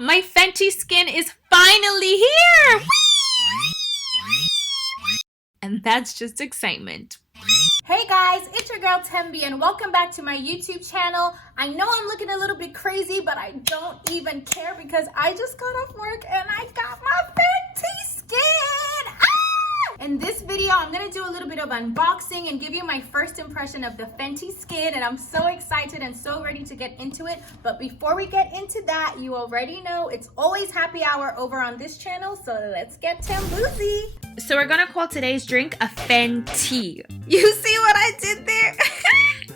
My Fenty Skin is finally here! And that's just excitement. Hey guys, it's your girl Thembi and welcome back to my YouTube channel. I know I'm looking a little bit crazy, but I don't even care because I just got off work and I got my Fenty Skin! In this video, I'm going to do a little bit of unboxing and give you my first impression of the Fenty Skin, and I'm so excited and so ready to get into it. But before we get into that, you already know it's always happy hour over on this channel, so let's get Tamboozy. So we're gonna call today's drink a FenTEA. You see what I did there?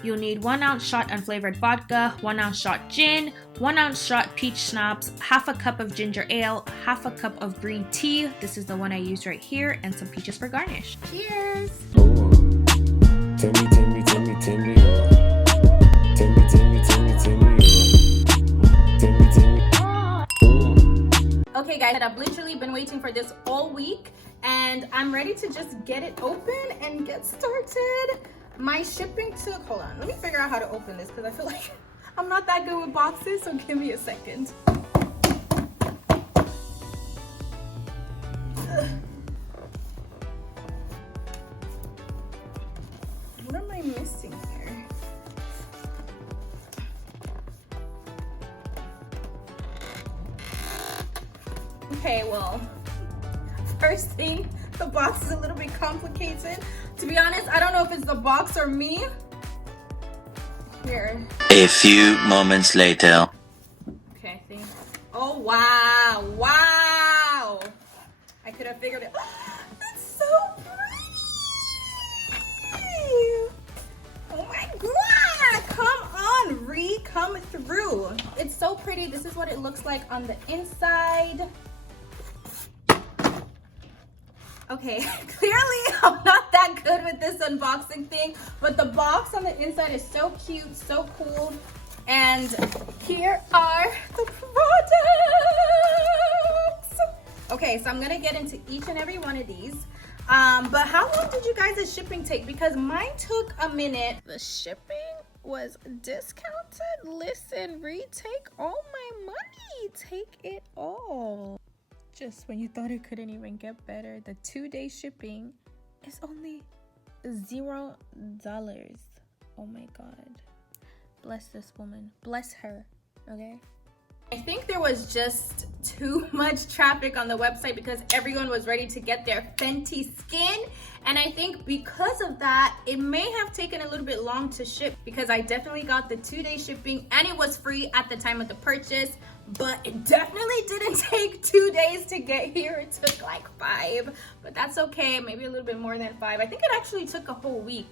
You'll need 1 ounce shot unflavored vodka, 1 ounce shot gin, 1 ounce shot peach schnapps, half a cup of ginger ale, half a cup of green tea. This is the one I used right here, and some peaches for garnish. Cheers! Okay guys, I've literally been waiting for this all week and I'm ready to just get it open and get started. My shipping took, hold on, let me figure out how to open this because I feel like I'm not that good with boxes, so give me a second. What am I missing here? Okay, well, first thing, the box is a little bit complicated. To be honest, I don't know if it's the box or me. Here. A few moments later. Okay, I think. Oh, wow. Wow. I could have figured it. It's so pretty. Oh my God. Come on, Ree. Come through. It's so pretty. This is what it looks like on the inside. Okay, clearly I'm not that good with this unboxing thing, but the box on the inside is so cute, so cool. And here are the products. Okay, so I'm gonna get into each and every one of these. But how long did you guys' shipping take? Because mine took a minute. The shipping was discounted. Listen, retake all my money. Take it all. Just when you thought it couldn't even get better, the 2-day shipping is only $0. Oh my God. Bless this woman. Bless her. Okay? I think there was just too much traffic on the website because everyone was ready to get their Fenty Skin. And I think because of that, it may have taken a little bit long to ship because I definitely got the 2-day shipping and it was free at the time of the purchase. But it definitely didn't take 2 days to get here. It took like 5, but that's okay. Maybe a little bit more than 5. I think it actually took a whole week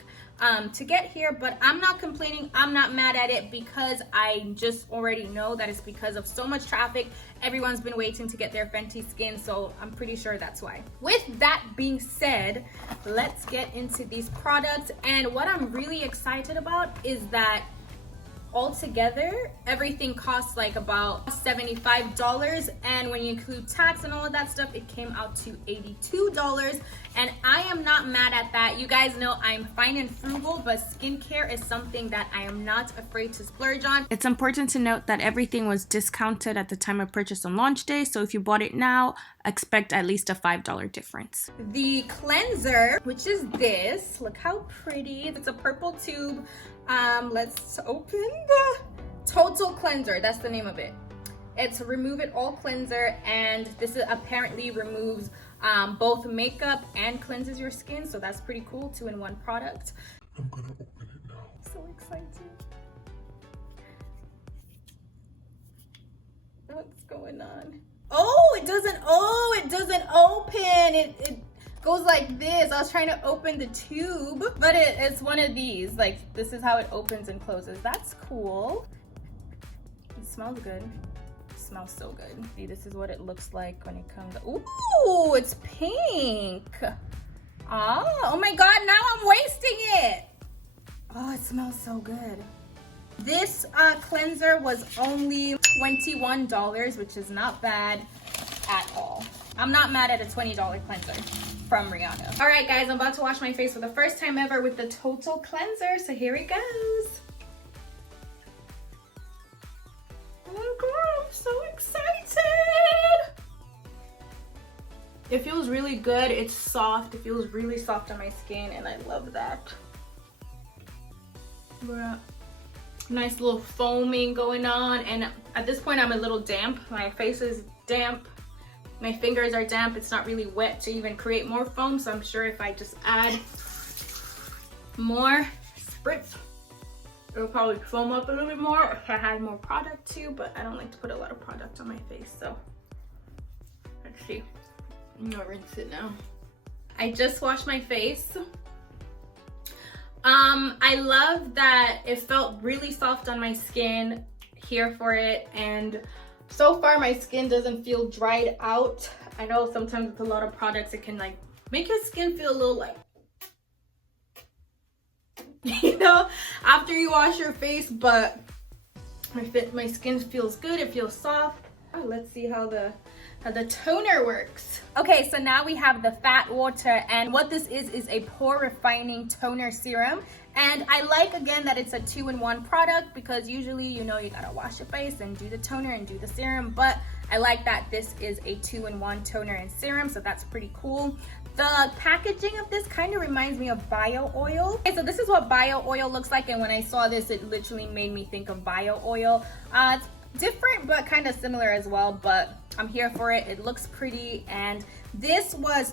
to get here, but I'm not complaining. I'm not mad at it because I just already know that it's because of so much traffic. Everyone's been waiting to get their Fenty Skin, so I'm pretty sure that's why. With that being said, let's get into these products. And what I'm really excited about is that altogether everything costs like about $75, and when you include tax and all of that stuff, it came out to $82, and I am not mad at that. You guys know I'm fine and frugal, but skincare is something that I am not afraid to splurge on. It's important to note that everything was discounted at the time of purchase on launch day, so if you bought it now, expect at least a $5 difference. The cleanser, which is this, look how pretty. It's a purple tube. Let's open the Total Cleanser. That's the name of it. It's Remove It All Cleanser, and this is apparently removes both makeup and cleanses your skin, so that's pretty cool. 2-in-1 product. I'm gonna open it now. So excited. What's going on? Oh, it doesn't open. It goes like this. I was trying to open the tube, but it's one of these. Like, this is how it opens and closes. That's cool. It smells good. It smells so good. See, this is what it looks like when it comes. Ooh, it's pink. Oh my God, now I'm wasting it. Oh, it smells so good. This cleanser was only $21, which is not bad at all. I'm not mad at a $20 cleanser from Rihanna. All right, guys, I'm about to wash my face for the first time ever with the Total Cleanser, so here it goes. Oh my God, I'm so excited. It feels really good. It's soft. It feels really soft on my skin, and I love that. Nice little foaming going on, and at this point I'm a little damp. My face is damp. My fingers are damp. It's not really wet to even create more foam, so I'm sure if I just add more spritz, it'll probably foam up a little bit more if I had more product too, but I don't like to put a lot of product on my face, so let's see. I'm gonna rinse it now. I just washed my face. I love that it felt really soft on my skin. Here for it, and so far my skin doesn't feel dried out. I know sometimes with a lot of products it can like make your skin feel a little like you know, after you wash your face, but my skin feels good. It feels soft. Oh, let's see how the toner works. Okay, so now we have the fat water, and what this is a pore refining toner serum. And I like, again, that it's a 2-in-1 product, because usually, you know, you gotta wash your face and do the toner and do the serum, but I like that this is a 2-in-1 toner and serum, so that's pretty cool. The packaging of this kind of reminds me of bio oil. Okay, so this is what bio oil looks like, and when I saw this, it literally made me think of bio oil. It's different, but kind of similar as well, but I'm here for it. It looks pretty, and this was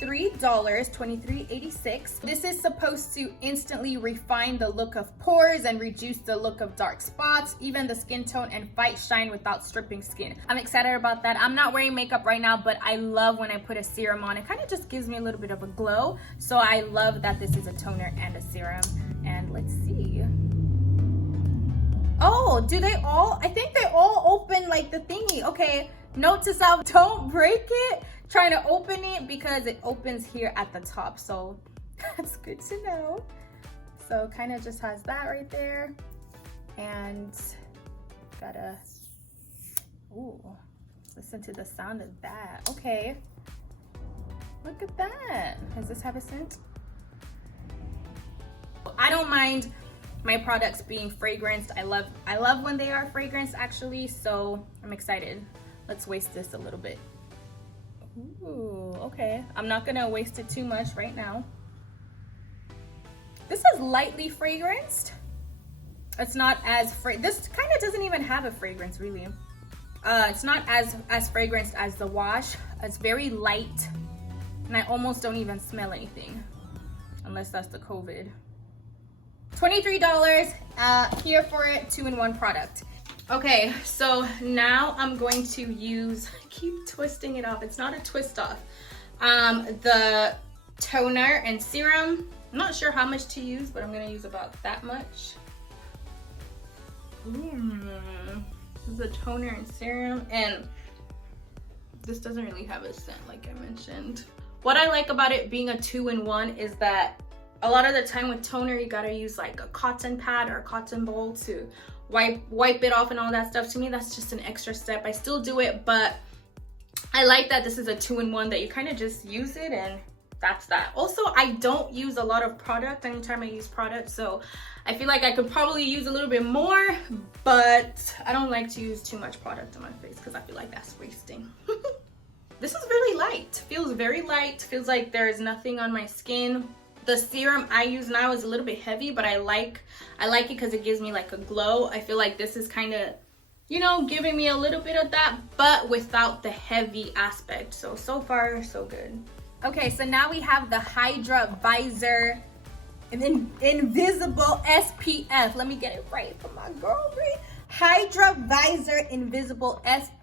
$23, $23.86. This is supposed to instantly refine the look of pores and reduce the look of dark spots, even the skin tone, and fight shine without stripping skin. I'm excited about that. I'm not wearing makeup right now, but I love when I put a serum on. It kind of just gives me a little bit of a glow, so I love that this is a toner and a serum. And let's see. Oh, do they all? I think they all open like the thingy. Okay, note to self, don't break it trying to open it, because it opens here at the top, so that's good to know. So kind of just has that right there, and gotta, ooh, listen to the sound of that. Okay, look at that. Does this have a scent? I don't mind my products being fragranced. I love when they are fragranced, actually, so I'm excited. Let's waste this a little bit. Ooh, okay. I'm not gonna waste it too much right now. This is lightly fragranced. It's not as this kind of doesn't even have a fragrance, really. It's not as fragranced as the wash. It's very light, and I almost don't even smell anything, unless that's the COVID. $23, here for it, 2-in-1 product. Okay, so now I'm going to use, I keep twisting it off, it's not a twist off, the toner and serum. I'm not sure how much to use, but I'm gonna use about that much. This is a toner and serum, and this doesn't really have a scent like I mentioned. What I like about it being a 2-in-1 is that a lot of the time with toner, you gotta use like a cotton pad or a cotton ball to wipe it off and all that stuff. To me, that's just an extra step. I still do it, but I like that this is a 2-in-1, that you kind of just use it, and that's that. Also, I don't use a lot of product anytime I use product, so I feel like I could probably use a little bit more, but I don't like to use too much product on my face because I feel like that's wasting. This is really light. Feels very light. Feels like there is nothing on my skin. The serum I use now is a little bit heavy, but I like it because it gives me like a glow. I feel like this is kind of, you know, giving me a little bit of that, but without the heavy aspect. So far, so good. Okay, so now we have the Hydra Visor Invisible SPF. Let me get it right for my girl, right? Hydra Visor Invisible SPF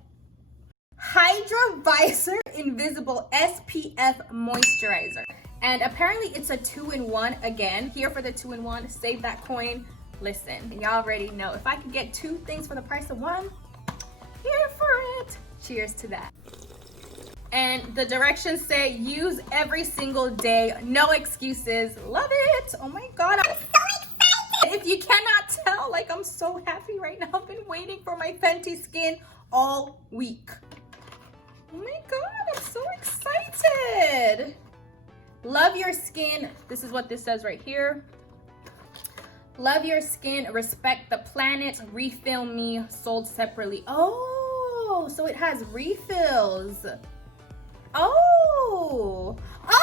Moisturizer. And apparently it's a 2-in-1 again. Here for the 2-in-1, save that coin. Listen, y'all already know. If I could get 2 things for the price of 1, here for it. Cheers to that. And the directions say use every single day, no excuses. Love it. Oh my God, I'm so excited. If you cannot tell, like, I'm so happy right now. I've been waiting for my Fenty Skin all week. Oh my God, I'm so excited. Love your skin. This is what this says right here. Love your skin, respect the planet, refill me, sold separately. Oh, so it has refills. Oh! Oh!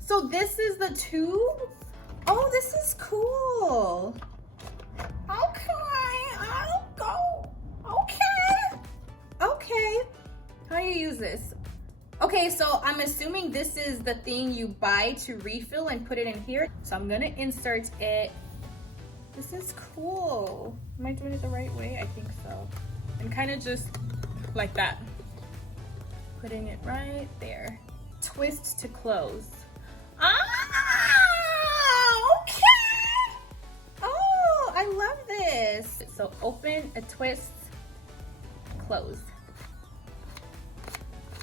So this is the tube? Oh, this is cool. Okay, I'll go. Okay. Okay. How do you use this? Okay, so I'm assuming this is the thing you buy to refill and put it in here. So I'm gonna insert it. This is cool. Am I doing it the right way? I think so. And kind of just like that. Putting it right there. Twist to close. Ah, okay. Oh, I love this. So open, a twist, close.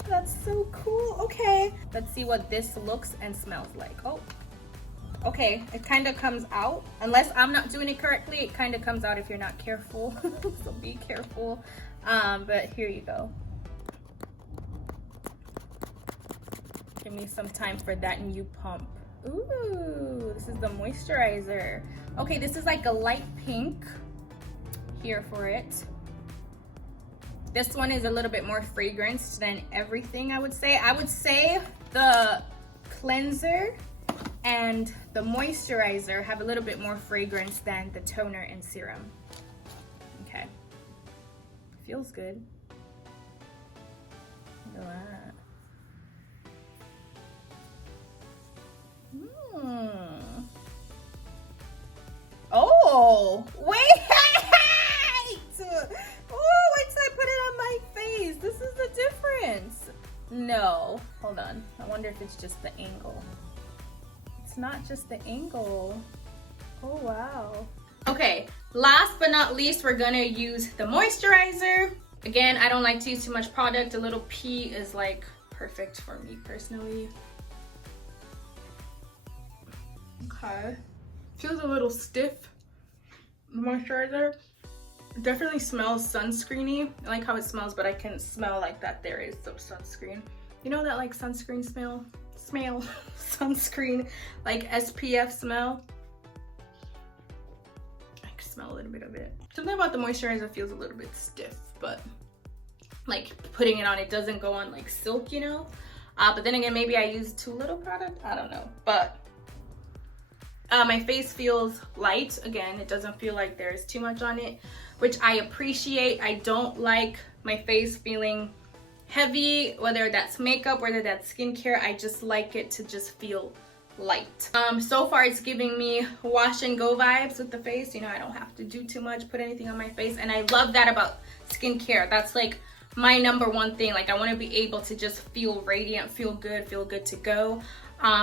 That's so cool. Okay. Let's see what this looks and smells like. Oh, okay. It kind of comes out. Unless I'm not doing it correctly, it kind of comes out if you're not careful. So be careful. But here you go. Give me some time for that new pump. Ooh, this is the moisturizer. Okay, this is like a light pink. Here for it. This one is a little bit more fragranced than everything, I would say. I would say the cleanser and the moisturizer have a little bit more fragrance than the toner and serum. Okay. Feels good. Look at that. Oh, wait! Oh, wait till I put it on my face. This is the difference. No, hold on. I wonder if it's just the angle. It's not just the angle. Oh, wow. Okay, last but not least, we're gonna use the moisturizer. Again, I don't like to use too much product. A little pee is like perfect for me personally. Okay, feels a little stiff. The moisturizer definitely smells sunscreeny. I like how it smells, but I can smell like that there is some sunscreen. You know that like sunscreen smell? Sunscreen, like SPF smell? I can smell a little bit of it. Something about the moisturizer feels a little bit stiff, but like putting it on, it doesn't go on like silk, you know? But then again, maybe I use too little product, I don't know. But my face feels light. Again, it doesn't feel like there's too much on it, which I appreciate. I don't like my face feeling heavy, whether that's makeup, whether that's skincare. I just like it to just feel light. So far it's giving me wash and go vibes with the face. You know, I don't have to do too much, put anything on my face. And I love that about skincare. That's like my number one thing. Like I want to be able to just feel radiant, feel good to go.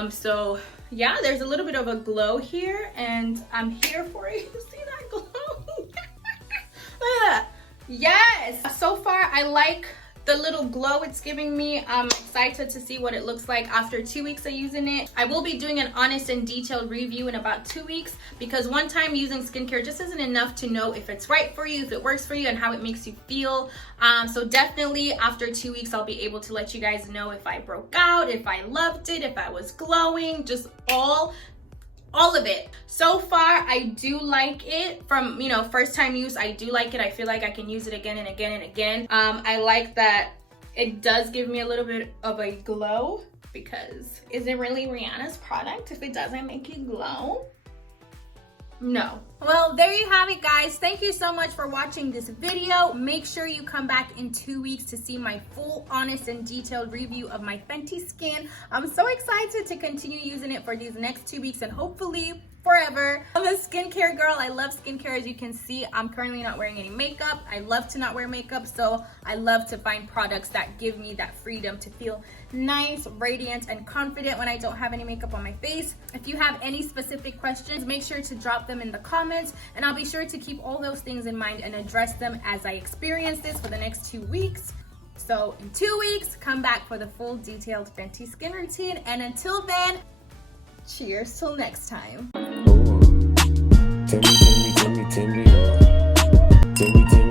So yeah, there's a little bit of a glow here and I'm here for it. You see that glow? Yes, so far I like the little glow it's giving me. I'm excited to see what it looks like after 2 weeks of using it. I will be doing an honest and detailed review in about 2 weeks because one time using skincare just isn't enough to know if it's right for you, if it works for you, and how it makes you feel. So definitely after 2 weeks, I'll be able to let you guys know if I broke out, if I loved it, if I was glowing, just all of it. So far I do like it. From, you know, first time use, I do like it. I feel like I can use it again and again and again. I like that it does give me a little bit of a glow, because is it really Rihanna's product if it doesn't make you glow? No. Well, there you have it, guys. Thank you so much for watching this video. Make sure you come back in 2 weeks to see my full, honest, and detailed review of my Fenty Skin. I'm so excited to continue using it for these next 2 weeks and hopefully forever. I'm a skincare girl. I love skincare. As you can see, I'm currently not wearing any makeup. I love to not wear makeup, so I love to find products that give me that freedom to feel nice, radiant, and confident when I don't have any makeup on my face. If you have any specific questions, make sure to drop them in the comments, and I'll be sure to keep all those things in mind and address them as I experience this for the next 2 weeks. So in 2 weeks, come back for the full detailed Fenty Skin routine, and until then, cheers till next time. Thembi, Thembi, Thembi, Thembi, Thembi, Thembi.